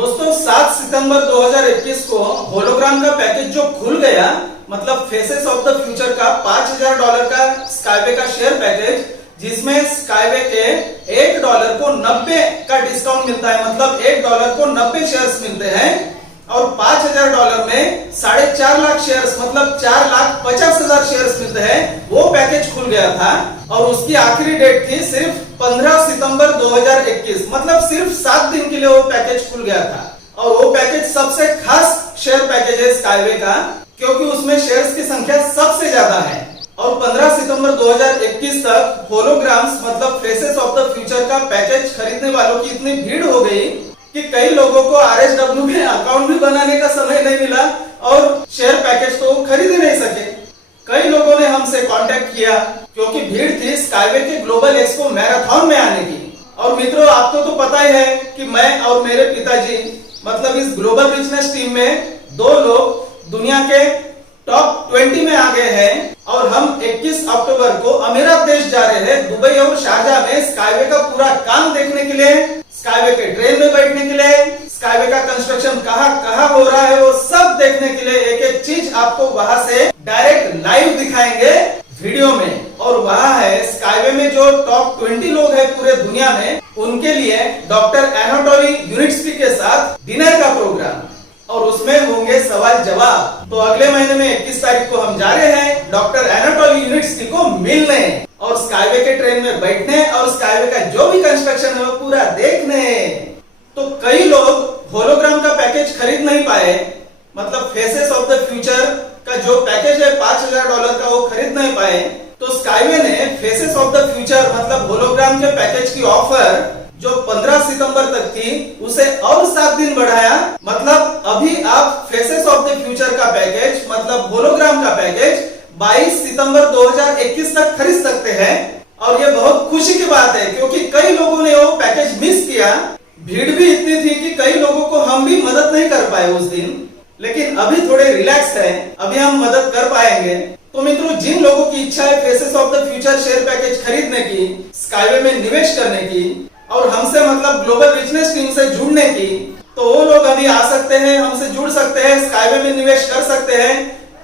दोस्तों 7 सितंबर 2021 को होलोग्राम का पैकेज जो खुल गया, मतलब फेसेस ऑफ द फ्यूचर का $5000 का स्काईवे का शेयर पैकेज, जिसमें स्काईवे के $1 को 90 का डिस्काउंट मिलता है, मतलब $1 को 90 शेयर्स मिलते हैं और $5000 में 4.5 लाख शेयर्स, मतलब 4,50,000 शेयर्स मिलते हैं। वो पैकेज खुल गया था और उसकी आखिरी डेट थी सिर्फ 15 सितंबर 2021, मतलब सिर्फ 7 दिन के लिए वो पैकेज खुल गया था। और वो पैकेज सबसे खास शेयर पैकेज है स्काईवे का, क्योंकि उसमें शेयर्स की संख्या सबसे ज्यादा है। और 15 सितंबर 2021 तक होलोग्राम्स मतलब फेसेस ऑफ द फ्यूचर का पैकेज खरीदने वालों की इतनी भीड़ हो गई कि कई लोगों को RSW में अकाउंट भी बनाने का समय नहीं मिला और शेयर पैकेज तो खरीद ही नहीं सके। कई लोगों ने हमसे कांटेक्ट किया क्योंकि भीड़ थी स्काईवे के ग्लोबल एक्सपो मैराथन में आने की। और मित्रों, आपको तो पता ही है कि मैं और मेरे पिताजी मतलब इस ग्लोबल बिजनेस टीम में 2 लोग दुनिया के टॉप 20 में आ गए हैं और हम 21 अक्टूबर को अमीरात देश जा रहे हैं, दुबई और शारजाह में स्काईवे का पूरा काम देखने के लिए, स्काईवे के ट्रेन में बैठने के लिए, स्काईवे का कंस्ट्रक्शन कहाँ हो रहा है वो सब देखने के लिए। एक एक चीज आपको वहां से डायरेक्ट लाइव दिखाएंगे वीडियो में। और वहां है स्काईवे में जो टॉप 20 लोग हैं पूरे दुनिया में, उनके लिए डॉक्टर एनाटोली यूनिट्स्की के साथ डिनर का प्रोग्राम और उसमें होंगे सवाल जवाब। तो अगले महीने में 21 तारीख को हम जा रहे हैं डॉक्टर एनाटोली यूनिट्स्की को मिलने और स्काईवे के ट्रेन में बैठने और स्काईवे का जो भी कंस्ट्रक्शन है वो पूरा देखने। तो कई लोग होलोग्राम का पैकेज खरीद नहीं पाए, मतलब फेसेस ऑफ द फ्यूचर का जो पैकेज है $5000 का वो खरीद नहीं पाए। तो स्काईवे ने फेसेस ऑफ द फ्यूचर मतलब होलोग्राम के पैकेज की ऑफर जो 15 सितंबर तक थी उसे और 7 दिन बढ़ाया। मतलब अभी आप फेसेस ऑफ द फ्यूचर का पैकेज मतलब होलोग्राम का पैकेज 22 सितंबर 2021 तक खरीद सकते हैं। और ये बहुत खुशी की बात है क्योंकि कई लोगों ने वो पैकेज मिस किया। भीड़ भी इतनी थी कि कई लोगों को हम भी मदद नहीं कर पाए उस दिन, लेकिन अभी थोड़े रिलैक्स है, अभी हम मदद कर पाएंगे। तो मित्रों, जिन लोगों की इच्छा है faces of the future share package खरीदने की, स्काईवे में निवेश करने की और हमसे मतलब ग्लोबल बिजनेस टीम से जुड़ने की, तो वो लोग अभी आ सकते हैं, हमसे जुड़ सकते हैं, स्काईवे में निवेश कर सकते हैं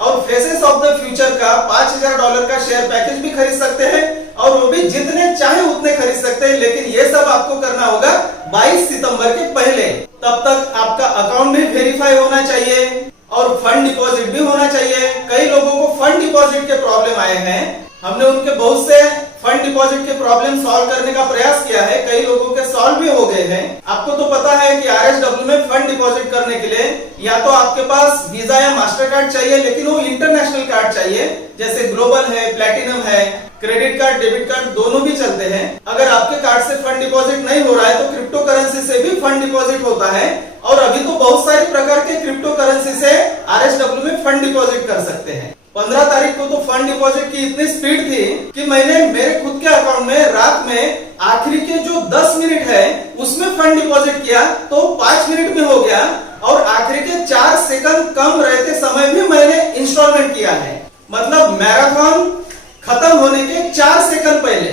और फेसेस ऑफ द फ्यूचर का $5000 का शेयर पैकेज भी खरीद सकते हैं और वो भी जितने चाहे उतने खरीद सकते हैं। लेकिन ये सब आपको करना होगा 22 सितंबर के पहले। तब तक आपका अकाउंट भी वेरीफाई होना चाहिए और फंड डिपॉजिट भी होना चाहिए। कई लोगों को फंड डिपॉजिट के प्रॉब्लम आए हैं, हमने उनके बहुत से फंड डिपॉजिट के प्रॉब्लम सॉल्व करने का प्रयास किया है, कई लोगों के सॉल्व भी हो गए हैं। आपको तो पता है कि RSW में फंड डिपॉजिट करने के लिए या तो आपके पास वीजा या मास्टर कार्ड चाहिए, लेकिन वो इंटरनेशनल कार्ड चाहिए, जैसे ग्लोबल है, प्लेटिनम है, क्रेडिट कार्ड, डेबिट कार्ड दोनों भी चलते हैं। अगर आपके कार्ड से फंड डिपॉजिट नहीं हो रहा है तो क्रिप्टो करेंसी से भी फंड डिपॉजिट होता है और अभी तो बहुत सारे प्रकार के क्रिप्टो करेंसी से RSW में फंड डिपॉजिट कर सकते हैं। 15 तारीख को तो फंड डिपॉजिट की इतनी स्पीड थी कि मैंने मेरे खुद के अकाउंट में रात में आखिरी के जो 10 मिनट है उसमें फंड डिपॉजिट किया तो 5 मिनट में हो गया और आखिरी के 4 सेकंड कम रहते समय भी मैंने इंस्टॉलमेंट किया है। मतलब मैराथन खत्म होने के 4 सेकंड पहले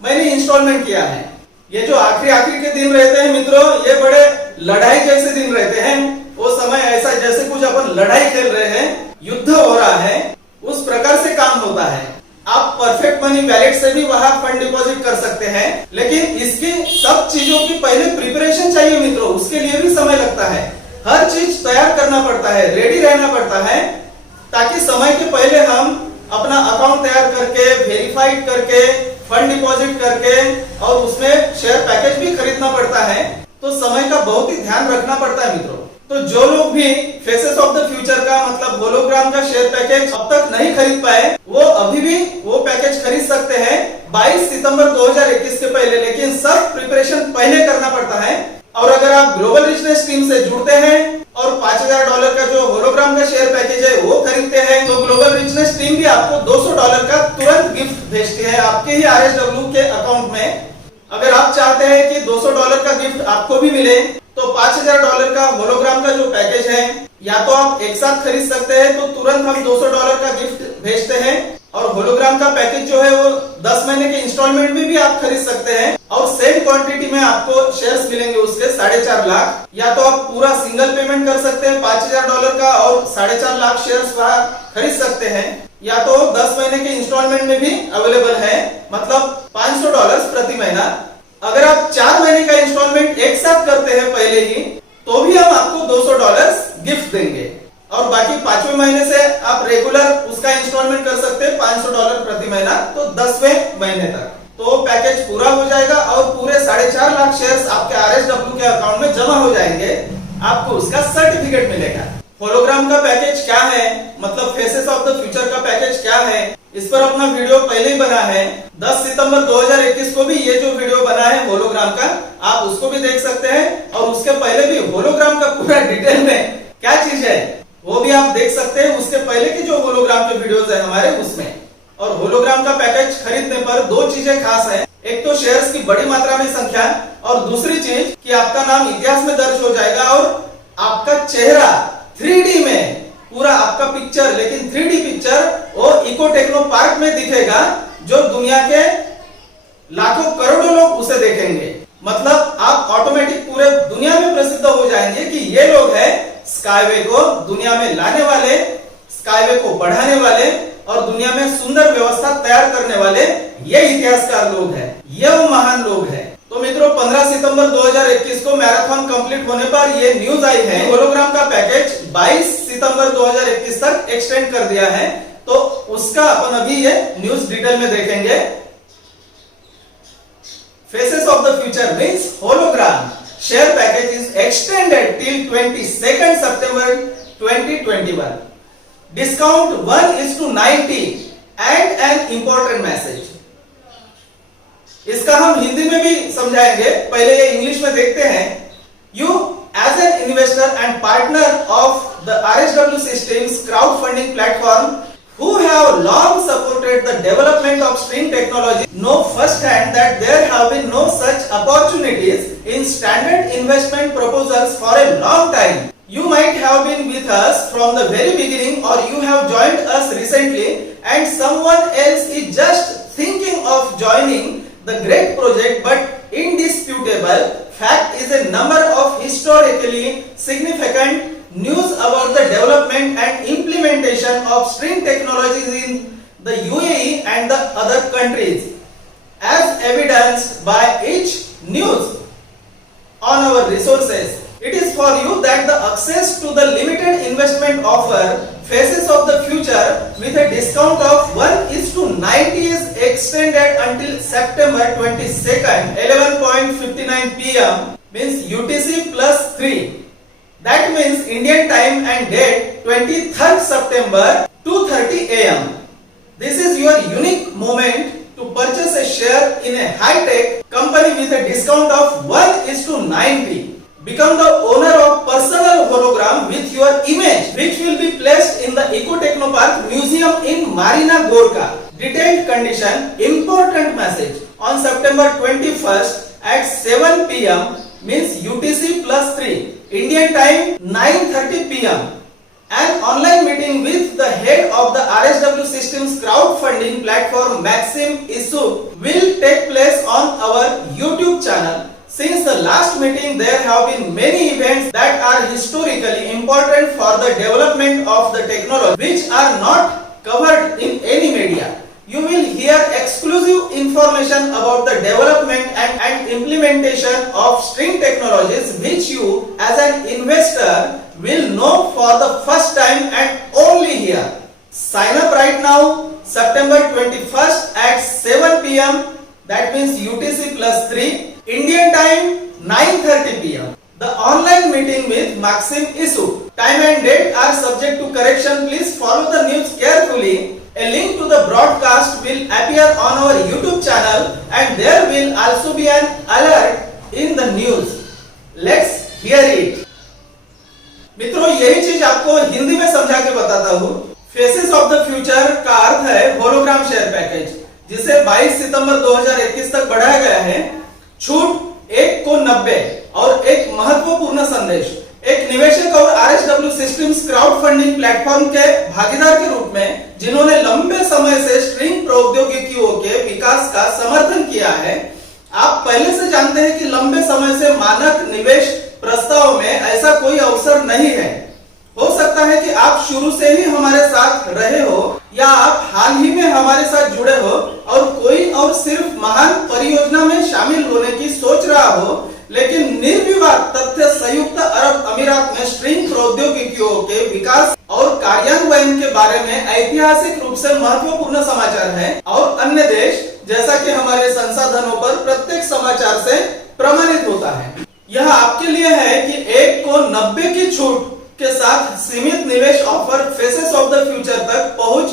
मैंने इंस्टॉलमेंट किया है। ये जो आखिरी के दिन रहते हैं मित्रों, ये बड़े लड़ाई जैसे दिन रहते हैं। वो समय ऐसा जैसे कुछ अपन लड़ाई खेल रहे हैं, युद्ध हो रहा है, उस प्रकार से काम होता है। आप परफेक्ट मनी वैलेट से भी वहां फंड डिपॉजिट कर सकते हैं, लेकिन इसकी सब चीजों की पहले प्रिपरेशन चाहिए मित्रों, उसके लिए भी समय लगता है। हर चीज तैयार करना पड़ता है, रेडी रहना पड़ता है, ताकि समय के पहले हम अपना अकाउंट तैयार करके, वेरीफाइड करके, फंड डिपॉजिट करके और उसमें शेयर पैकेज भी खरीदना पड़ता है। तो समय का बहुत ही ध्यान रखना पड़ता है मित्रों। तो जो लोग भी फेसेस ऑफ द फ्यूचर का मतलब होलोग्राम का शेयर पैकेज अब तक नहीं खरीद पाए, वो अभी भी वो पैकेज खरीद सकते हैं 22 सितंबर 2021 के पहले, लेकिन सब प्रिपरेशन पहले करना पड़ता है। और अगर आप ग्लोबल बिजनेस टीम से जुड़ते हैं और $5000 का जो होलोग्राम का शेयर पैकेज है वो खरीदते हैं, तो ग्लोबल बिजनेस टीम भी आपको $200 का तुरंत गिफ्ट भेजती है आपके ही RSW के अकाउंट में। अगर आप चाहते हैं कि $200 का गिफ्ट आपको भी मिले तो $5000 का होलोग्राम का जो पैकेज है या तो आप एक साथ खरीद सकते हैं, तो तुरंत हम $200 का गिफ्ट भेजते हैं और होलोग्राम का पैकेज जो है वो 10 महीने के इंस्टॉलमेंट में भी आप खरीद सकते हैं और सेम क्वांटिटी में आपको शेयर्स मिलेंगे उसके 4.5 लाख। या तो आप पूरा सिंगल पेमेंट कर सकते हैं $5,000 का और 4.5 लाख शेयर्स खरीद सकते हैं, या तो 10 महीने के इंस्टॉलमेंट में भी अवेलेबल है, मतलब $500 प्रति महीना। अगर आप 4 महीने का इंस्टॉलमेंट एक साथ करते हैं पहले ही, तो भी हम आपको $200 गिफ्ट देंगे और बाकी 5वें महीने से आप रेगुलर उसका इंस्टॉलमेंट कर सकते हैं $500 प्रति महीना, तो 10वें महीने तक तो पैकेज पूरा हो जाएगा और पूरे 4.5 लाख शेयर्स आपके RSW के अकाउंट में जमा हो जाएंगे, आपको उसका सर्टिफिकेट मिलेगा। होलोग्राम का पैकेज क्या है, मतलब फेसेस ऑफ द फ्यूचर का पैकेज क्या है, इस पर अपना वीडियो पहले ही बना है। 10 सितंबर 2021 को भी ये जो वीडियो बना है होलोग्राम का, आप उसको भी देख सकते हैं और उसके पहले भी होलोग्राम का पूरा डिटेल में क्या चीज है वो भी आप देख सकते हैं। उसके पहले की जो होलोग्राम के वीडियोस है हमारे उसमें। और होलोग्राम का पैकेज खरीदने पर 2 चीजें खास है, एक तो शेयर्स की बड़ी मात्रा में संख्या और दूसरी चीज कि आपका नाम इतिहास में दर्ज हो जाएगा और आपका चेहरा 3D में पूरा आपका पिक्चर, लेकिन 3D पिक्चर वो इको टेक्नो पार्क में दिखेगा, जो दुनिया के लाखों करोड़ों लोग उसे देखेंगे। मतलब आप ऑटोमेटिक पूरे दुनिया में प्रसिद्ध हो जाएंगे कि ये लोग हैं स्काईवे को दुनिया में लाने वाले, स्काईवे को बढ़ाने वाले और दुनिया में सुंदर व्यवस्था तैयार करने वाले ये इतिहासकार लोग हैं, ये वो महान लोग हैं। तो मित्रों 15 सितंबर 2021 को मैराथन कंप्लीट होने पर ये न्यूज आई है, होलोग्राम का पैकेज 22 सितंबर 2021 तक एक्सटेंड कर दिया है। तो उसका अपन अभी ये न्यूज डिटेल में देखेंगे। Faces of the future means hologram share package is extended till 22 September 2021. Discount 1:90 and an important message. इसका हम हिंदी में भी समझाएंगे, पहले ये इंग्लिश में देखते हैं। You as an investor and partner of the RSW Systems crowdfunding platform who have long supported the development of string technology know firsthand that there have been no such opportunities in standard investment proposals for a long time. You might have been with us from the very beginning or you have joined us recently and someone else is just thinking of joining the great project, but indisputable fact is a number of historically significant news about the development and implementation of string technologies in the UAE and the other countries, as evidenced by each news on our resources. It is for you that the access to the limited investment offer Faces of the Future with a discount of 1:90 is extended until September 22nd, 11:59 PM, means UTC plus 3. That means Indian time and date 23rd September 2:30 AM. This is your unique moment to purchase a share in a high-tech company with a discount of 1:90. Become the owner of personal hologram with your image, which will be placed in the Eco Technopark Museum in Marina Gorka. Detailed condition, important message. On September 21st at 7 PM, means UTC plus 3, Indian time 9:30 PM. An online meeting with the head of the RSW Systems crowdfunding platform Maxim Issouf will take place on our YouTube channel. Since the last meeting, there have been many events that are historically important for the development of the technology, which are not covered in any media. You will hear exclusive information about the development and implementation of string technologies, which you as an investor will know for the first time and only here. Sign up right now, September 21st at 7 PM, that means UTC plus 3. Indian time 9:30 PM. The online meeting with Maxim Issouf. Time and date are subject to correction. Please follow the news carefully. A link to the broadcast will appear on our YouTube channel and there will also be an alert in the news. Let's hear it. मित्रों यही चीज आपको हिंदी में समझा के बताता हूँ। Faces of the future का अर्थ है होलोग्राम शेयर पैकेज, जिसे 22 सितंबर 2021 तक बढ़ाया गया है। छूट 1 को 90 और एक महत्वपूर्ण संदेश, एक निवेशक और RSW systems crowd funding platform के भागीदार के रूप में जिन्होंने लंबे समय से स्ट्रिंग प्रौद्योगिकियों के विकास का समर्थन किया है। आप पहले से जानते हैं कि लंबे समय से मानक निवेश प्रस्ताव में ऐसा कोई अवसर नहीं है। हो सकता है कि आप शुरू से ही हमारे साथ रहे हो या आप हाल ही में हमारे साथ जुड़े हो और कोई और सिर्फ महान परियोजना में शामिल होने की सोच रहा हो, लेकिन निर्विवाद तथ्य संयुक्त अरब अमीरात में स्ट्रिंग प्रौद्योगिकियों के विकास और कार्यान्वयन के बारे में ऐतिहासिक रूप से महत्वपूर्ण समाचार है और अन्य देश जैसा कि हमारे संसाधनों पर प्रत्येक समाचार से प्रमाणित होता है। यह आपके लिए है कि 1 को 90 की छूट के साथ सीमित निवेश offer faces of the future तक पहुंच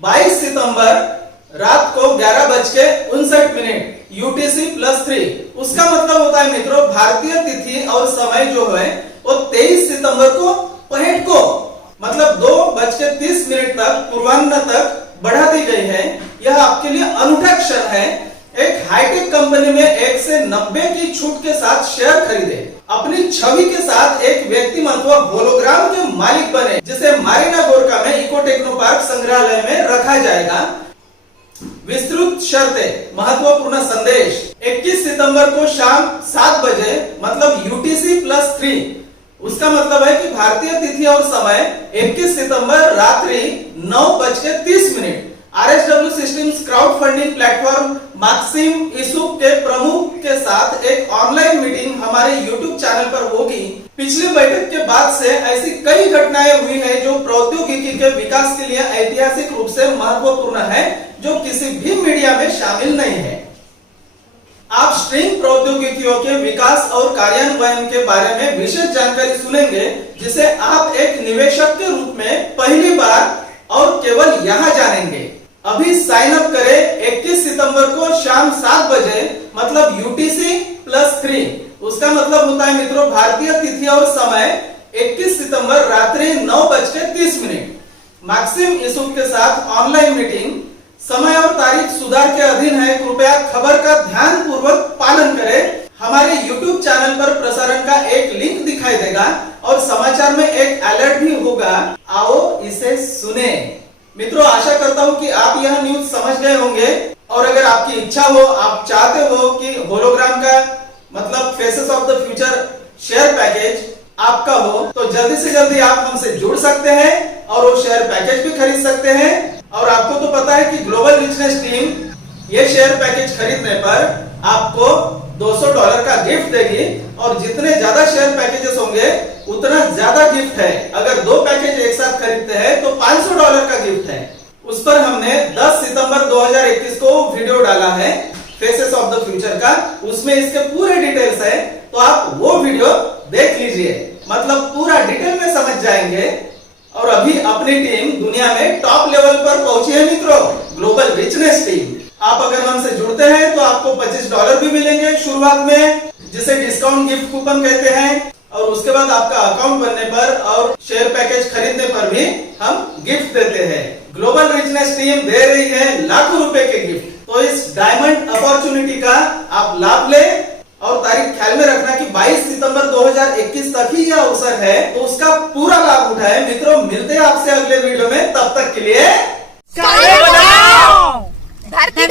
22 सितंबर रात को 11:59 UTC+3। उसका मतलब होता है मित्रों, भारतीय तिथि और समय जो है वो 23 सितंबर को पहट को मतलब 2:30 तक पूर्वाह्न तक बढ़ा दी गई है। यह आपके लिए अनूठा क्षण है। एक हाईटेक कंपनी में 1 से 90 की छूट के साथ शेयर खरीदे, अपनी छवि के साथ एक व्यक्तिमत्व होलोग्राम के मालिक बने, जिसे मारीना गोरका में इको टेक्नो पार्क संग्रहालय में रखा जाएगा। विस्तृत शर्तें, महत्वपूर्ण संदेश। 21 सितंबर को शाम 7 बजे मतलब UTC+3। उसका मतलब है कि भारतीय तिथि और समय 21 सितंबर रात्रि 9:30। RSW systems crowd funding platform Maxim इसुक के प्रमुख के साथ एक ऑनलाइन मीटिंग हमारे YouTube चैनल पर होगी। पिछली बैठक के बाद से ऐसी कई घटनाएं हुई है जो प्रौद्योगिकी के विकास के लिए ऐतिहासिक रूप से महत्वपूर्ण है, जो किसी भी मीडिया में शामिल नहीं है। आप स्ट्रिंग प्रौद्योगिकियों के विकास और कार्यान्वयन के बारे में विशेष जानकारी सुनेंगे, जिसे आप एक निवेशक के रूप में पहली बार और केवल यहाँ जानेंगे। अभी साइन अप करें 21 सितंबर को शाम 7 बजे मतलब UTC+3। उसका मतलब होता है मित्रों, भारतीय तिथि और समय 21 सितंबर रात्रि 9:30। मैक्सिम इसुक के साथ ऑनलाइन मीटिंग। समय और तारीख सुधार के अधीन है, कृपया खबर का ध्यान पूर्वक पालन करें। हमारे YouTube चैनल पर प्रसारण का एक लिंक दिखाई देगा और समाचार में एक अलर्ट भी होगा। आओ इसे सुने। मित्रों, आशा करता हूं कि आप यह न्यूज समझ गए होंगे और अगर आपकी इच्छा हो, आप चाहते हो कि होलोग्राम का मतलब faces of the future share package आपका हो, तो जल्दी से जल्दी आप हमसे जुड़ सकते हैं और वो शेयर पैकेज भी खरीद सकते हैं। और आपको तो पता है कि ग्लोबल रिचनेस टीम ये शेयर पैकेज खरीदने पर आपको $200 का गिफ्ट देगी और जितने ज्यादा शेयर पैकेजेस होंगे उतना ज्यादा गिफ्ट है। अगर 2 पैकेज एक साथ खरीदते हैं तो $500 का गिफ्ट है। उस पर हमने 10 सितंबर 2021 को वीडियो डाला है फेसेस ऑफ द फ्यूचर का, उसमें इसके पूरे डिटेल्स है, तो आप वो वीडियो देख लीजिए, मतलब पूरा डिटेल में समझ जाएंगे। और अभी अपनी टीम दुनिया में टॉप लेवल पर पहुंची है मित्रों, ग्लोबल रिचनेस टीम। आप अगर हमसे जुड़ते हैं तो आपको $25 भी मिलेंगे शुरुआत में, जिसे डिस्काउंट गिफ्ट कूपन कहते हैं। और उसके बाद आपका अकाउंट बनने पर और शेयर पैकेज खरीदने पर भी हम गिफ्ट देते हैं। ग्लोबल रिचनेस टीम दे रही है लाखों रुपए के गिफ्ट। तो इस डायमंड अपॉर्चुनिटी का आप लाभ ले और तारीख ख्याल में रखना कि 22 सितंबर 2021 तक ही यह अवसर है, तो उसका पूरा लाभ उठाए। मित्रों, मिलते हैं आपसे अगले वीडियो में, तब तक के लिए धरती